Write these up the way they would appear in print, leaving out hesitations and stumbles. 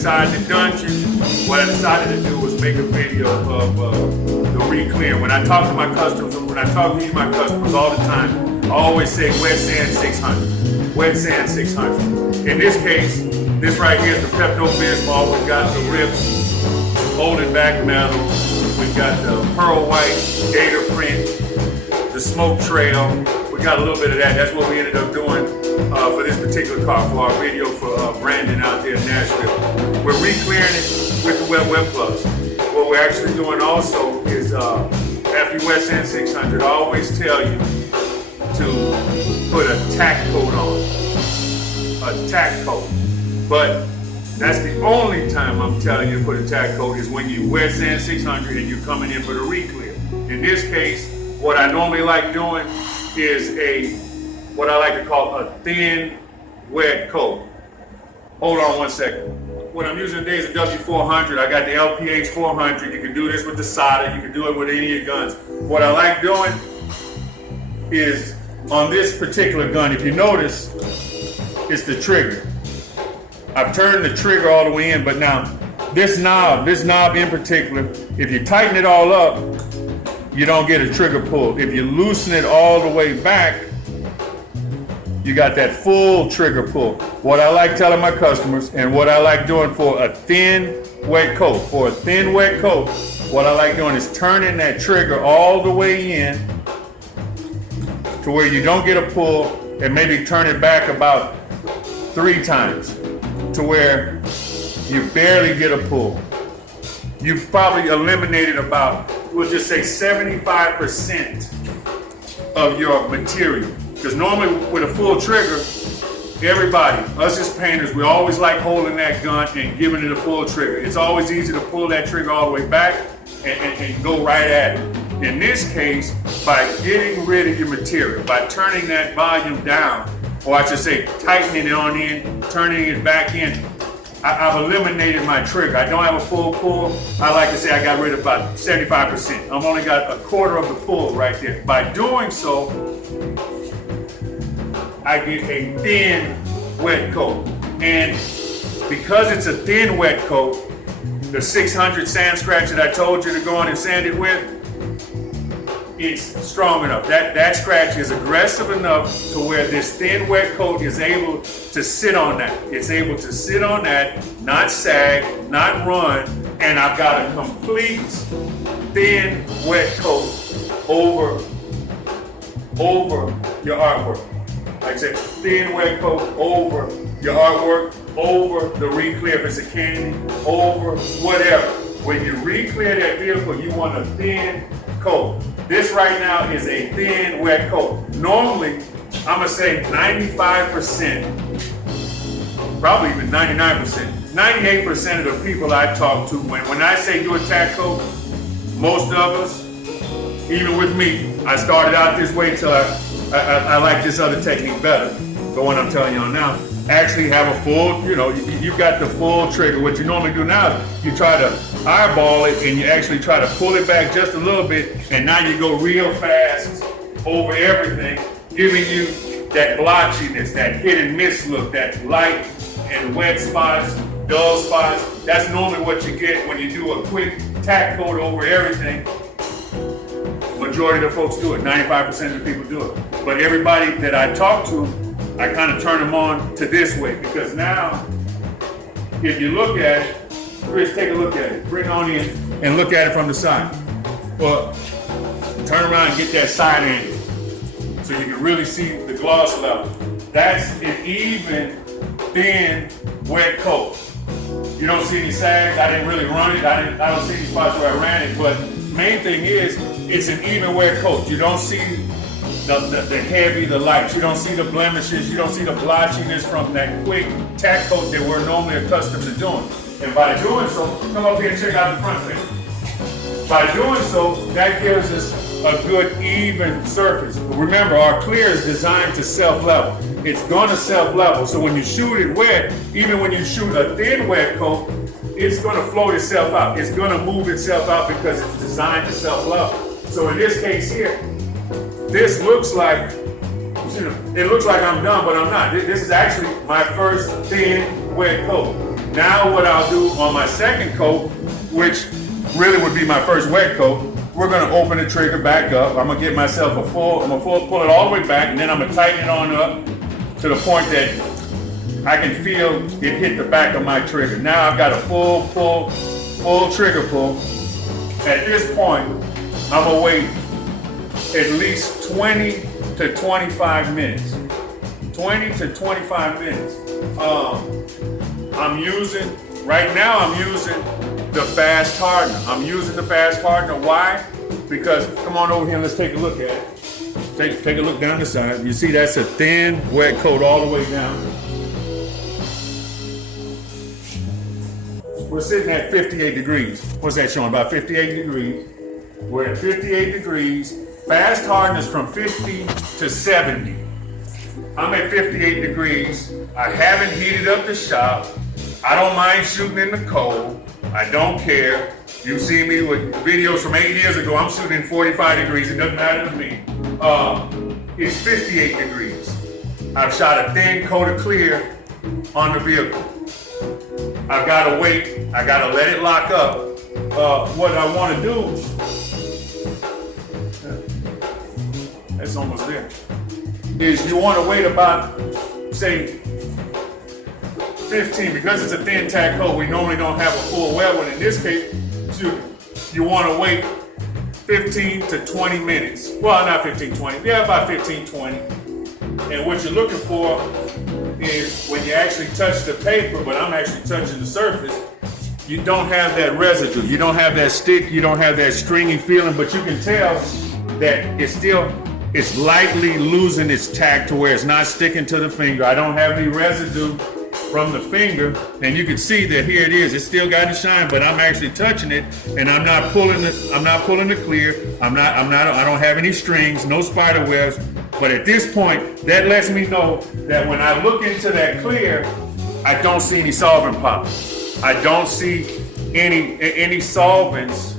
inside the dungeon, what I decided to do was make a video of the re-clear. When I talk to my customers, when I talk to my customers all the time, I always say wet sand 600, wet sand 600. In this case, this right here is the Pepto-Bismol. We've got the rips, molded back metal. We've got the pearl white gator print, the smoke trail. We got a little bit of that. That's what we ended up doing for this particular car, for our video for Brandon out there in Nashville. We're re-clearing it with the Wet Plus. What we're actually doing also is, after you wet sand 600, I always tell you to put a tack coat on, a tack coat. But that's the only time I'm telling you to put a tack coat is when you wet sand 600 and you're coming in for the re-clear. In this case, what I normally like doing is what I like to call a thin, wet coat. Hold on one second. What I'm using today is a W400. I got the LPH 400. You can do this with the solder. You can do it with any of your guns. What I like doing is on this particular gun, if you notice, it's the trigger. I've turned the trigger all the way in, but now this knob in particular, if you tighten it all up, you don't get a trigger pull. If you loosen it all the way back, you got that full trigger pull. What I like telling my customers and what I like doing for a thin, wet coat, what I like doing is turning that trigger all the way in to where you don't get a pull, and maybe turn it back about 3 times to where you barely get a pull. You've probably eliminated about, we'll just say 75% of your material. Because normally with a full trigger, everybody, us as painters, we always like holding that gun and giving it a full trigger. It's always easy to pull that trigger all the way back and go right at it. In this case, by getting rid of your material, by turning that volume down, or I should say tightening it on in, turning it back in, I've eliminated my trigger. I don't have a full pull. I like to say I got rid of about 75%. I've only got a quarter of the pull right there. By doing so, I get a thin, wet coat. And because it's a thin, wet coat, the 600 sand scratch that I told you to go on and sand it with, it's strong enough. That scratch is aggressive enough to where this thin, wet coat is able to sit on that. It's able to sit on that, not sag, not run, and I've got a complete thin, wet coat over your artwork. Like I said, thin, wet coat over your artwork, over the re-clear if it's a candy, over whatever. When you re-clear that vehicle, you want a thin coat. This right now is a thin, wet coat. Normally, I'm gonna say 95%, probably even 99%, 98% of the people I talk to, when I say do a tack coat, most of us, even with me, I started out this way till I like this other technique better, the one I'm telling you on now. Actually have a full, you've got the full trigger. What you normally do now is you try to eyeball it and you actually try to pull it back just a little bit, and now you go real fast over everything, giving you that blotchiness, that hit and miss look, that light and wet spots, dull spots. That's normally what you get when you do a quick tack coat over everything. Majority of the folks do it, 95% of the people do it. But everybody that I talk to, I kind of turn them on to this way, because now, if you look at it, Chris, take a look at it. Bring it on in and look at it from the side. Well, turn around and get that side angle so you can really see the gloss level. That's an even, thin, wet coat. You don't see any sags. I didn't really run it. I don't see any spots where I ran it. But main thing is, it's an even, wet coat. You don't see the heavy, the lights. You don't see the blemishes. You don't see the blotchiness from that quick tack coat that we're normally accustomed to doing. And by doing so, come up here and check out the front thing. By doing so, that gives us a good even surface. But remember, our clear is designed to self-level. It's gonna self-level. So when you shoot it wet, even when you shoot a thin, wet coat, it's gonna float itself out. It's gonna move itself out because it's designed to self-level. So in this case here, this looks like, it looks like I'm done, but I'm not. This is actually my first thin, wet coat. Now what I'll do on my second coat, which really would be my first wet coat, we're gonna open the trigger back up. I'm gonna get myself pull it all the way back, and then I'm gonna tighten it on up to the point that I can feel it hit the back of my trigger. Now I've got a full trigger pull. At this point, I'm gonna wait at least 20 to 25 minutes. 20 to 25 minutes. Right now I'm using the fast hardener. I'm using the fast hardener. Why? Because, come on over here and let's take a look at it. Take a look down the side. You see that's a thin, wet coat all the way down. We're sitting at 58 degrees. What's that showing? About 58 degrees. We're at 58 degrees. Fast hardness from 50 to 70. I'm at 58 degrees. I haven't heated up the shop. I don't mind shooting in the cold. I don't care. You see me with videos from 8 years ago. I'm shooting in 45 degrees. It doesn't matter to me. It's 58 degrees. I've shot a thin coat of clear on the vehicle. I've got to wait. I got to let it lock up. What I want to do, that's almost there, is you want to wait about, say, 15, because it's a thin tack coat, we normally don't have a full wet one. In this case, you want to wait 15 to 20 minutes. Well, not 15, 20, yeah, about 15, 20. And what you're looking for is when you actually touch the paper, but I'm actually touching the surface, you don't have that residue, you don't have that stick, you don't have that stringy feeling, but you can tell that it's lightly losing its tack to where it's not sticking to the finger. I don't have any residue from the finger, and you can see that here it is. It's still got to shine, but I'm actually touching it, and I'm not pulling the clear. I don't have any strings, no spider webs. But at this point, that lets me know that when I look into that clear, I don't see any solvent pop. I don't see any solvents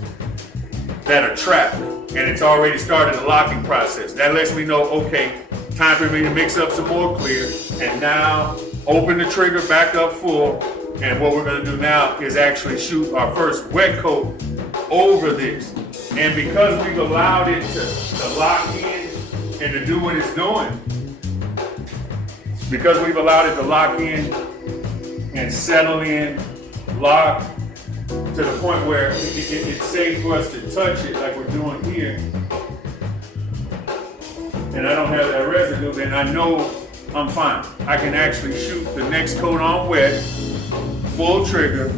that are trapped, and it's already started the locking process. That lets me know, okay, time for me to mix up some more clear, and now open the trigger back up full. And what we're going to do now is actually shoot our first wet coat over this. And because we've allowed it to lock in and to do what it's doing, because we've allowed it to lock in and settle in, lock to the point where it's safe for us to touch it like we're doing here, and I don't have that residue, then I know I'm fine. I can actually shoot the next coat on wet, full trigger,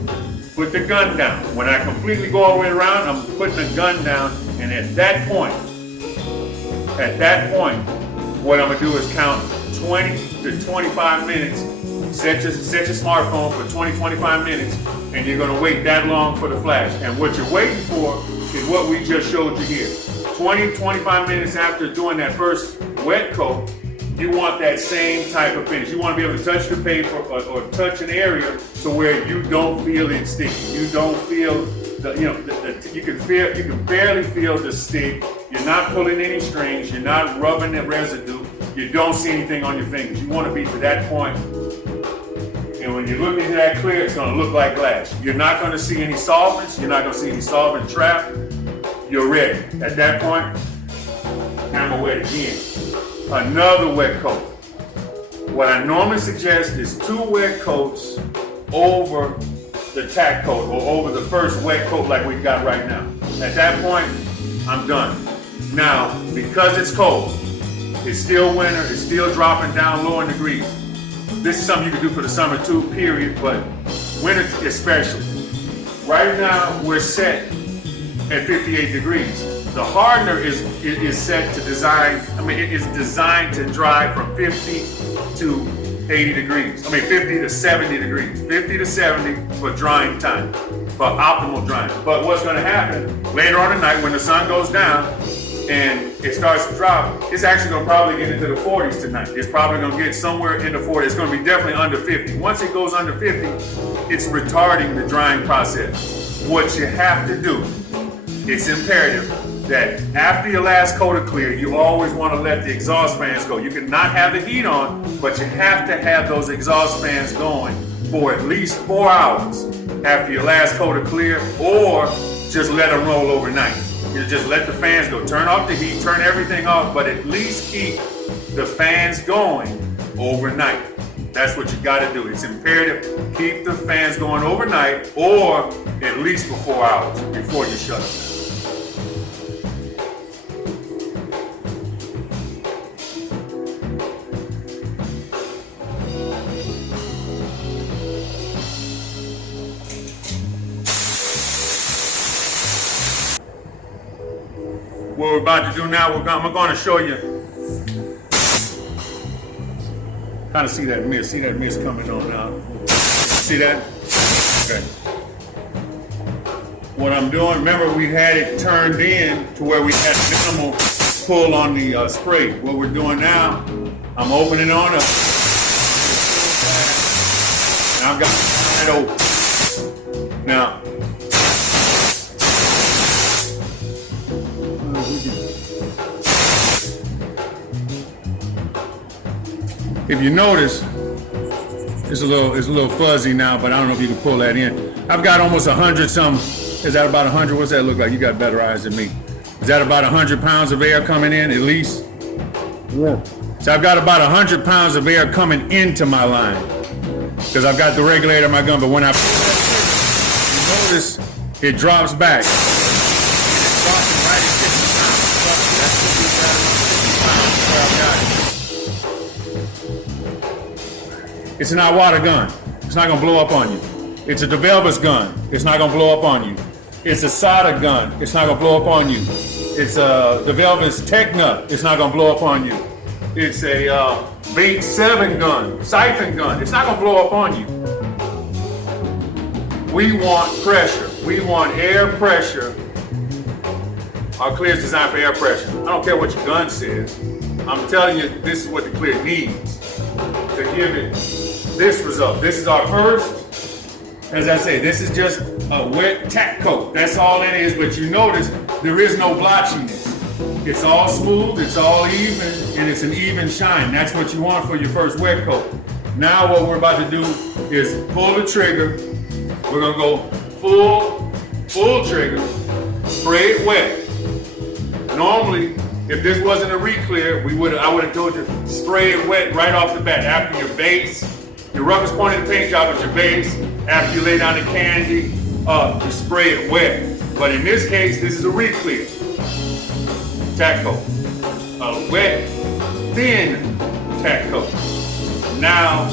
put the gun down. When I completely go all the way around, I'm putting the gun down, and at that point, what I'm gonna do is count 20 to 25 minutes. Set your smartphone for 20, 25 minutes, and you're gonna wait that long for the flash. And what you're waiting for is what we just showed you here. 20, 25 minutes after doing that first wet coat, you want that same type of finish. You want to be able to touch the paper or touch an area to where you don't feel it sticking. You don't feel you can barely feel the stick. You're not pulling any strings. You're not rubbing the residue. You don't see anything on your fingers. You want to be to that point. And when you look into that clear, it's going to look like glass. You're not going to see any solvents. You're not going to see any solvent trap. You're ready. At that point, hammer wet again. Another wet coat. What I normally suggest is 2 wet coats over the tack coat or over the first wet coat like we've got right now. At that point, I'm done. Now, because it's cold, it's still winter, it's still dropping down low in degrees. This is something you can do for the summer too, period, but winter especially. Right now, we're set at 58 degrees. The hardener is set to it's designed to dry from 50 to 80 degrees. 50 to 70 degrees. 50 to 70 for drying time, for optimal drying. But what's gonna happen later on tonight when the sun goes down and it starts to drop, it's actually gonna probably get into the 40s tonight. It's probably gonna get somewhere in the 40s. It's gonna be definitely under 50. Once it goes under 50, it's retarding the drying process. What you have to do, it's imperative that after your last coat of clear, you always want to let the exhaust fans go. You cannot have the heat on, but you have to have those exhaust fans going for at least 4 hours after your last coat of clear, or just let them roll overnight. You just let the fans go. Turn off the heat, turn everything off, but at least keep the fans going overnight. That's what you got to do. It's imperative. Keep the fans going overnight, or at least for 4 hours before you shut them. What we're about to do now, I'm going to show you. Kind of see that mist coming on now. See that? Okay. What I'm doing, remember we had it turned in to where we had minimal pull on the spray. What we're doing now, I'm opening on up. Now I've got it open. Now, if you notice, it's a little fuzzy now, but I don't know if you can pull that in. I've got almost 100 some. Is that about 100? What's that look like? You got better eyes than me. Is that about 100 pounds of air coming in at least? Yeah. So I've got about 100 pounds of air coming into my line because I've got the regulator of my gun. But when I pull that trigger, you notice it drops back. And it's dropping right at 50 pounds. That should be right around 50 pounds where I've got it. It's an water gun. It's not gonna blow up on you. It's a DeVelvis gun. It's not gonna blow up on you. It's a solder gun. It's not gonna blow up on you. It's a DeVelvis Tech Nut. It's not gonna blow up on you. It's a Bait 7 gun, siphon gun. It's not gonna blow up on you. We want pressure. We want air pressure. Our clear is designed for air pressure. I don't care what your gun says. I'm telling you, this is what the clear needs to give it this result. This is our first. As I say, this is just a wet tack coat. That's all it is, but you notice there is no blotchiness. It's all smooth, it's all even, and it's an even shine. That's what you want for your first wet coat. Now what we're about to do is pull the trigger. We're gonna go full trigger, spray it wet. Normally, if this wasn't a re-clear, I would have told you, spray it wet right off the bat. After your base, your roughest point of the paint job is your base. After you lay down the candy, you spray it wet. But in this case, this is a re-clear tack coat. A wet, thin tack coat. Now,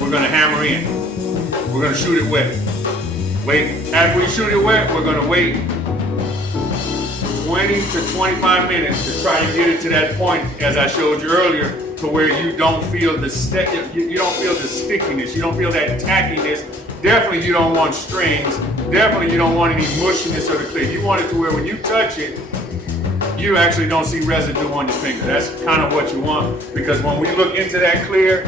we're gonna hammer in. We're gonna shoot it wet. Wait, after we shoot it wet, we're gonna wait 20 to 25 minutes to try to get it to that point, as I showed you earlier, to where you don't feel you don't feel the stickiness, you don't feel that tackiness. Definitely you don't want strings. Definitely you don't want any mushiness of the clear. You want it to where when you touch it, you actually don't see residue on your finger. That's kind of what you want, because when we look into that clear,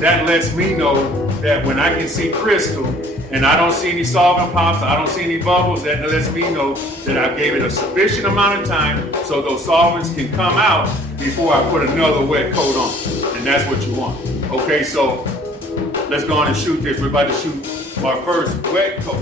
that lets me know that when I can see crystal and I don't see any solvent pops, I don't see any bubbles, that lets me know that I gave it a sufficient amount of time so those solvents can come out before I put another wet coat on. And that's what you want. Okay, so let's go on and shoot this. We're about to shoot our first wet coat.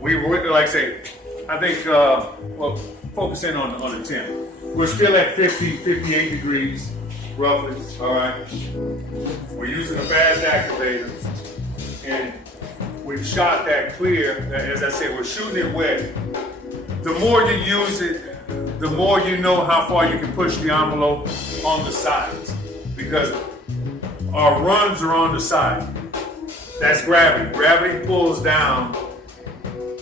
we were, like I say, I think, well, focus in on the temp. We're still at 50, 58 degrees, roughly, all right? We're using a fast activator, and we've shot that clear. As I said, we're shooting it wet. The more you use it, the more you know how far you can push the envelope on the sides, because our runs are on the side. That's gravity. Gravity pulls down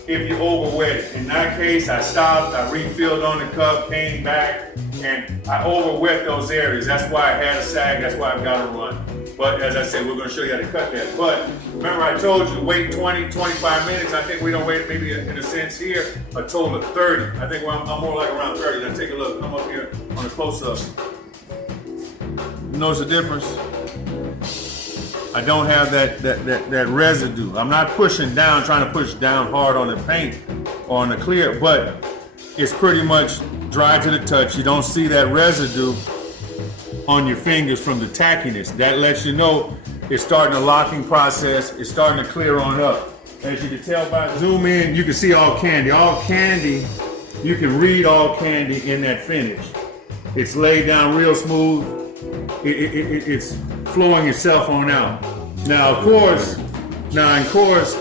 if you over wet it. In that case, I stopped, I refilled on the cup, came back, and I over wet those areas. That's why I had a sag, that's why I've got to run. But as I said, we're gonna show you how to cut that. But remember I told you, wait 20, 25 minutes. I think we don't wait, maybe in a sense here, a total of 30. I think I'm more like around 30. Now take a look, come up here on a close-up. Notice the difference? I don't have that residue. I'm not pushing down, trying to push down hard on the paint or on the clear, but it's pretty much dry to the touch. You don't see that residue on your fingers from the tackiness. That lets you know it's starting a locking process. It's starting to clear on up. As you can tell by zoom in, you can see ALLKANDY. ALLKANDY, you can read ALLKANDY in that finish. It's laid down real smooth. It's flowing itself on out. Now, of course,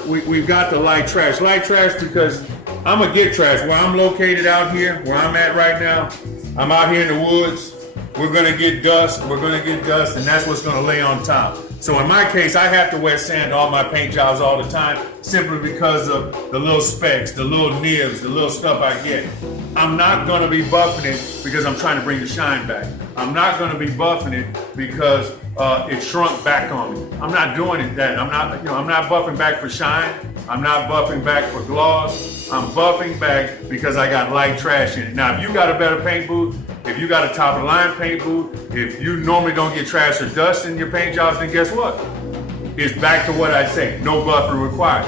we've got the light trash. Light trash because I'm gonna get trash. Where I'm located out here, where I'm at right now, I'm out here in the woods. We're gonna get dust, and that's what's gonna lay on top. So in my case, I have to wet sand all my paint jobs all the time, simply because of the little specks, the little nibs, the little stuff I get. I'm not gonna be buffing it because I'm trying to bring the shine back. I'm not gonna be buffing it because it shrunk back on me. I'm not doing it that. I'm not buffing back for shine. I'm not buffing back for gloss. I'm buffing back because I got light trash in it. Now, if you got a better paint booth, if you got a top of the line paint booth, if you normally don't get trash or dust in your paint jobs, then guess what? It's back to what I say, no buffing required.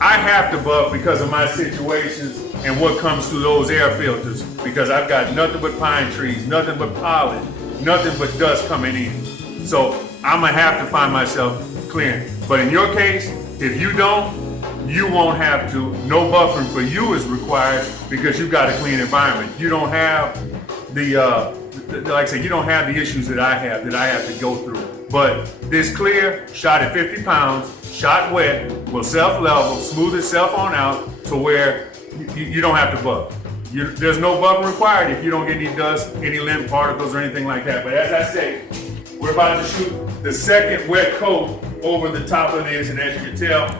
I have to buff because of my situations and what comes through those air filters, because I've got nothing but pine trees, nothing but pollen, nothing but dust coming in. So I'm gonna have to find myself clearing. But in your case, if you don't, you won't have to. No buffering for you is required because you've got a clean environment. You don't have like I said, you don't have the issues that I have to go through. But this clear, shot at 50 pounds, shot wet, will self-level, smooth itself on out to where you don't have to buff. There's no buffing required if you don't get any dust, any lint particles or anything like that. But as I say, we're about to shoot the second wet coat over the top of this, and as you can tell,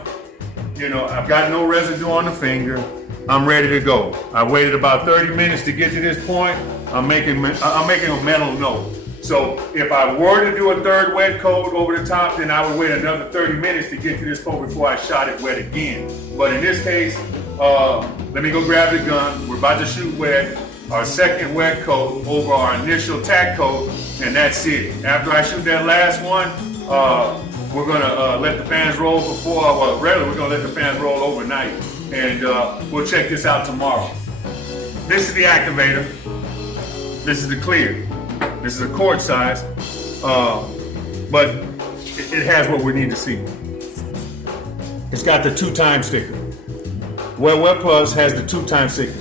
I've got no residue on the finger. I'm ready to go. I waited about 30 minutes to get to this point. I'm making a mental note. So if I were to do a third wet coat over the top, then I would wait another 30 minutes to get to this coat before I shot it wet again. But in this case, let me go grab the gun. We're about to shoot wet, our second wet coat over our initial tack coat, and that's it. After I shoot that last one, we're gonna let the fans roll we're gonna let the fans roll overnight, and we'll check this out tomorrow. This is the activator. This is the clear. This is a quart size, but it has what we need to see. It's got the 2x sticker. Wet Plus has the 2x sticker.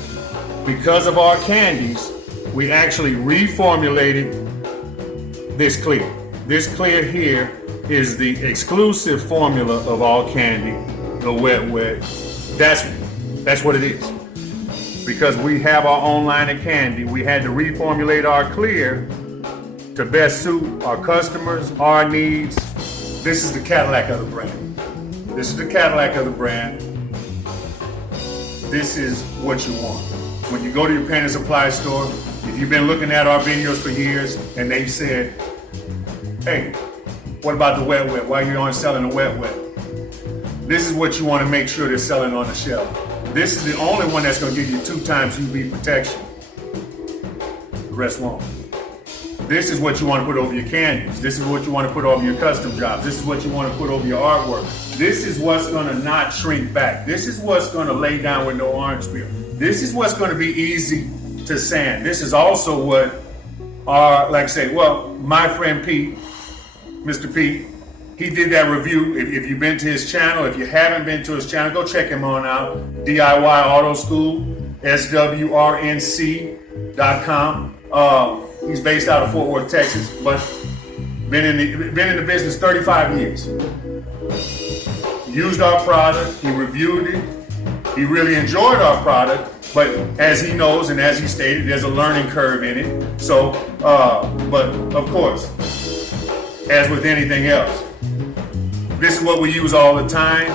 Because of ALLKANDYs, we actually reformulated this clear. This clear here is the exclusive formula of ALLKANDY, the wet. That's what it is. Because we have our own line of candy, we had to reformulate our clear to best suit our customers, our needs. This is the Cadillac of the brand. This is the Cadillac of the brand. This is what you want. When you go to your paint and supply store, if you've been looking at our videos for years and they said, hey, what about the wet? Why are you only selling the wet? This is what you want to make sure they're selling on the shelf. This is the only one that's going to give you 2x UV protection. The rest won't. This is what you want to put over your candies. This is what you want to put over your custom jobs. This is what you want to put over your artwork. This is what's going to not shrink back. This is what's going to lay down with no orange peel. This is what's going to be easy to sand. This is also what my friend Pete, Mr. Pete, He did that review. If you've been to his channel, if you haven't been to his channel, go check him on out. DIY Auto School, SWRNC.com. He's based out of Fort Worth, Texas, but been in the business 35 years. Used our product, he reviewed it, he really enjoyed our product, but as he knows and as he stated, there's a learning curve in it. So, but of course, as with anything else, this is what we use all the time.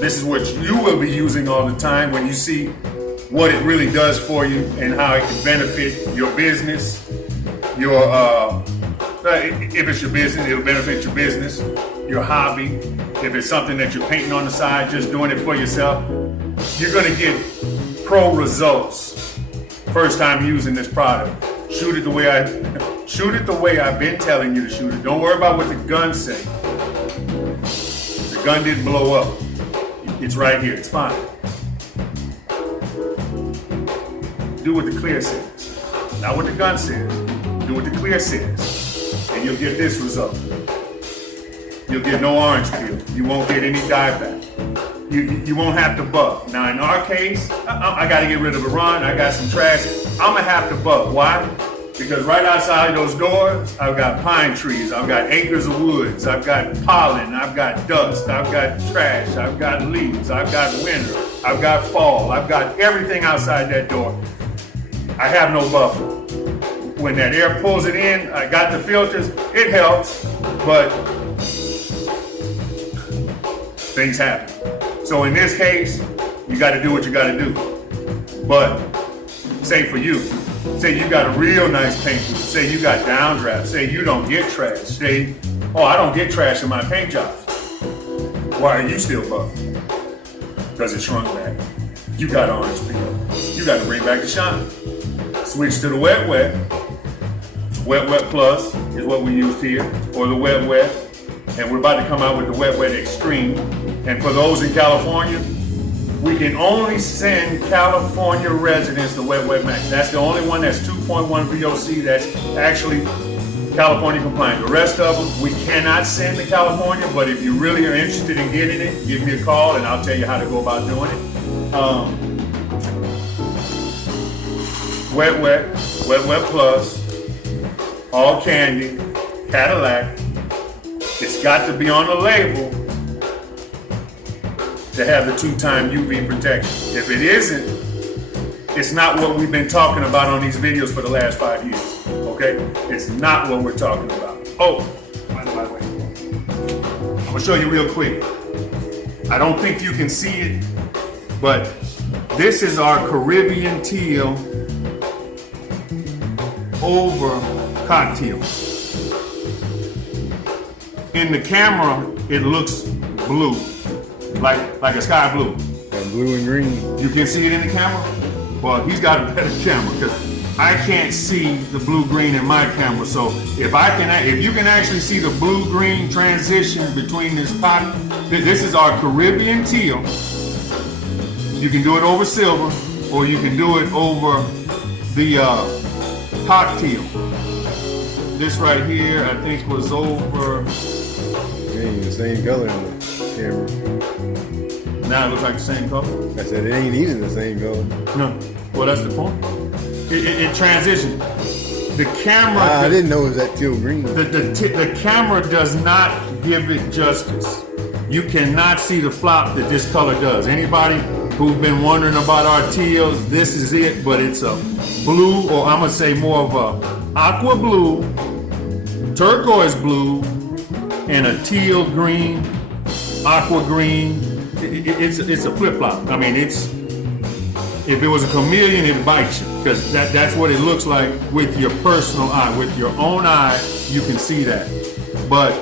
This is what you will be using all the time when you see what it really does for you and how it can benefit your business. If it's your business, it'll benefit your business, your hobby. If it's something that you're painting on the side, just doing it for yourself, you're gonna get pro results first time using this product. Shoot it the way I've been telling you to shoot it. Don't worry about what the gun say. The gun didn't blow up. It's right here, it's fine. Do what the clear says. Not what the gun says. Do what the clear says. And you'll get this result. You'll get no orange peel. You won't get any dieback. You won't have to buff. Now in our case, I gotta get rid of a run. I got some trash. I'm gonna have to buff. Why? Because right outside those doors, I've got pine trees, I've got acres of woods, I've got pollen, I've got dust, I've got trash, I've got leaves, I've got winter, I've got fall, I've got everything outside that door. I have no buffer. When that air pulls it in, I got the filters, it helps, but things happen. So in this case, you gotta do what you gotta do. But say for you, say you got a real nice paint booth, say you got downdraft, say you don't get trash, say, oh, I don't get trash in my paint jobs. Why are you still buffing? Because it shrunk back. You got orange peel. You got to bring back the shine. Switch to the wet wet. Wet wet plus is what we use here, or the wet wet. And we're about to come out with the wet wet extreme. And for those in California, we can only send California residents the Wet Wet Max. That's the only one that's 2.1 VOC that's actually California compliant. The rest of them, we cannot send to California, but if you really are interested in getting it, give me a call and I'll tell you how to go about doing it. Wet Wet, Wet Wet Plus, ALLKANDY, Cadillac. It's got to be on the label to have the 2-time UV protection. If it isn't, it's not what we've been talking about on these videos for the last 5 years, okay? It's not what we're talking about. Oh, by the way, I'm gonna show you real quick. I don't think you can see it, but this is our Caribbean teal over cocktail. In the camera, it looks blue. Like a sky blue. And blue and green. You can see it in the camera? Well, he's got a better camera because I can't see the blue-green in my camera. So if you can actually see the blue-green transition between this pot, this is our Caribbean teal. You can do it over silver, or you can do it over the pot teal. This right here, I think was over. It ain't the same color in the camera. Now it looks like the same color. I said it ain't even the same color. No. Well, that's the point. It transitions. The camera. I didn't know it was that teal green. The camera does not give it justice. You cannot see the flop that this color does. Anybody who's been wondering about our teals, this is it, but it's a blue, or I'm gonna say more of a aqua blue, turquoise blue, and a teal green, aqua green. It's a flip-flop. I mean, if it was a chameleon, it bites you, because that's what it looks like with your personal eye. With your own eye, you can see that. But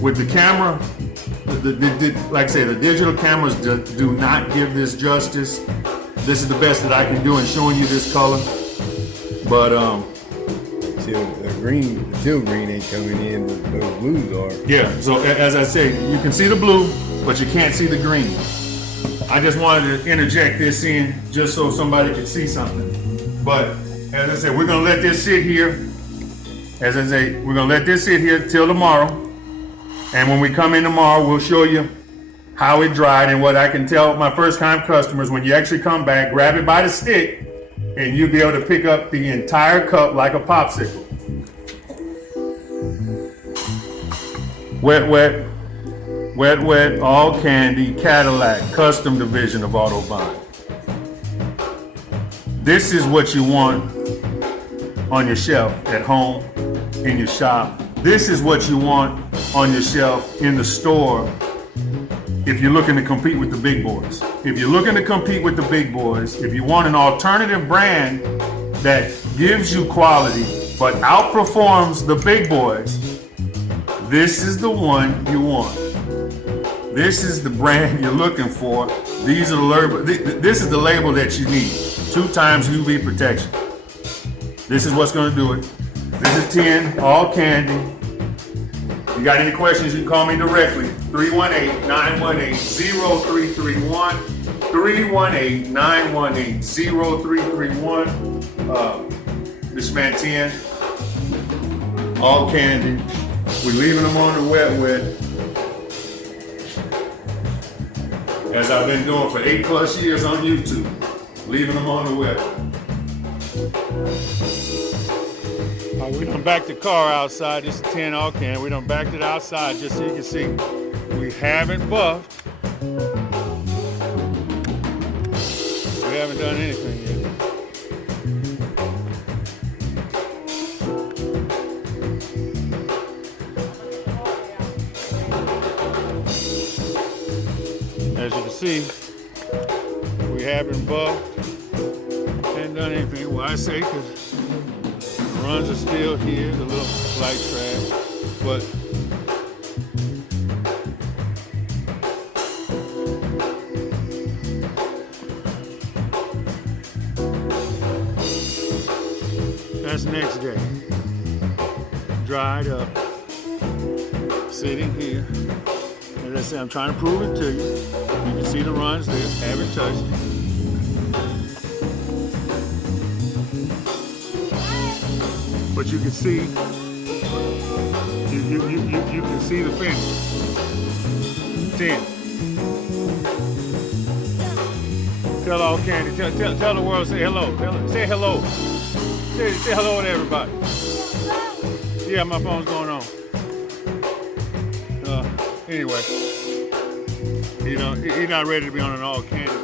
with the camera, like I say, the digital cameras do not give this justice. This is the best that I can do in showing you this color. But see, the teal green ain't coming in, but those blues are. Yeah. So as I say, you can see the blue, but you can't see the green. I just wanted to interject this in just so somebody could see something. But as I said, we're gonna let this sit here. As I say, we're gonna let this sit here till tomorrow. And when we come in tomorrow, we'll show you how it dried. And what I can tell my first time customers, when you actually come back, grab it by the stick and you'll be able to pick up the entire cup like a popsicle. Wet, wet, wet, wet, all candy, Cadillac, custom division of Autobahn. This is what you want on your shelf at home, in your shop. This is what you want on your shelf in the store if you're looking to compete with the big boys. If you're looking to compete with the big boys, if you want an alternative brand that gives you quality but outperforms the big boys, this is the one you want. This is the brand you're looking for. These are the label. This is the label that you need. 2 times UV protection. This is what's going to do it. This is 10, all candy. If you got any questions, you can call me directly. 318-918-0331. 318-918-0331. This man 10, all candy. We're leaving them on the wet. As I've been doing for 8+ years on YouTube. Leaving them on the wet. We done backed the car outside. This is 10 all candy. We done backed it outside just so you can see we haven't buffed. We haven't done anything yet. As you can see, we haven't buffed, haven't done anything. Well, I say because the runs are still here, the little light trash, but that's next day. Dried up, sitting here. As I say, I'm trying to prove it to you. You can see the runs there, haven't touched it. But you can see, you can see the finish. 10. Tell all candy, tell the world, say hello. Say hello. Say hello to everybody. Yeah, my phone's going on. Anyway, he's not ready to be on an all candy.